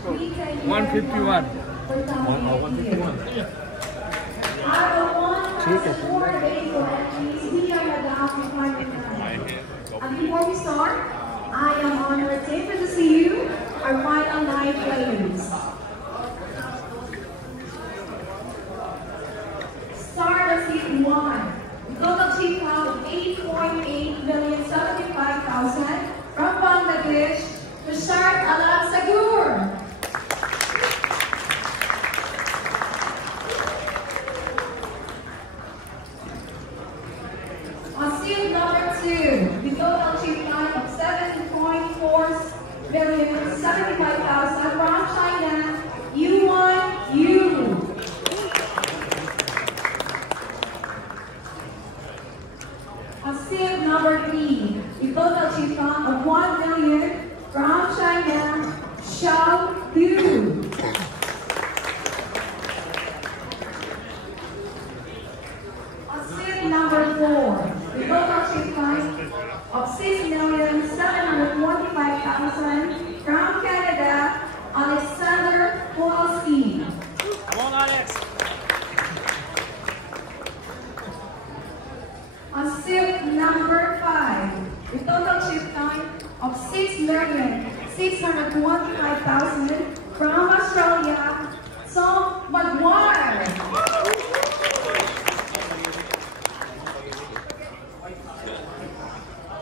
151. 151. And before we start, I am honored to see you, our final night players. Start of season 1. Total team count of 8.8,075,000 from Bangladesh, Tushar Alam Sagur. On seat number 2, the total team count of 7.4,075,000 from China, Yuan Yu. On seat number 3, the total team count of 1 million from China, Xiao Liu. On seat number 4, the total team count of 6,725,000 from Canada, Alexander Kowalski. Come on, Alex. On seat number 5, the total chip count of 6,625,000 from Australia, Tom Maguire.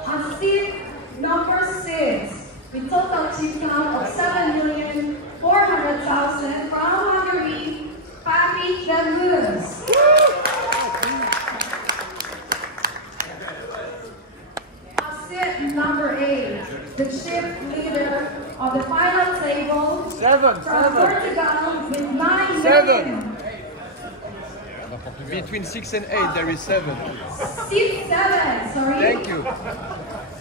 On seat number 6, the total chip count of 7,400,000 from Hungary, Patrick Delmus. Number 8, the chip leader of the final table from Portugal with 9 million. Between 6 and 8, there is 7. 7, sorry. Thank you.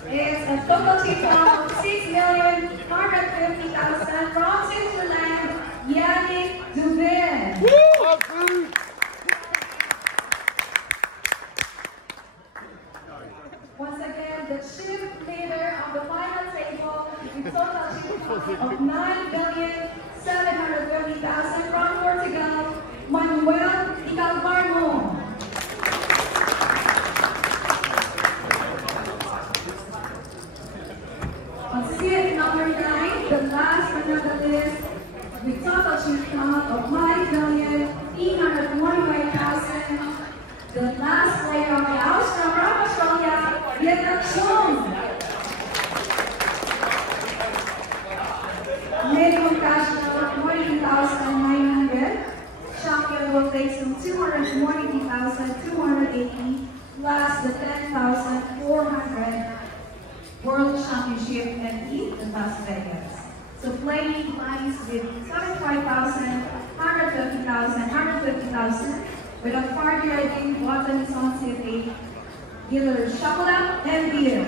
It's a total chip count of 6,150,000 from Switzerland, Yannick Dubin. Once again, the chip leader of the final table with total chip of 9,730,000 from Portugal, Manuel Icalvarno. On seat number 9, the last but not the least, with total chip count of 9,825,000. The last player of the house from Australia, Vietnam Chung. Minimum cash flow 42,900. Champion will take some 242,280 plus the 10,400 World Championship at East in Las Vegas. So playing lines with 75,000, 150,000, 150,000. Without further ado, Watson is on seat 8, Giller Chocolate and Beer.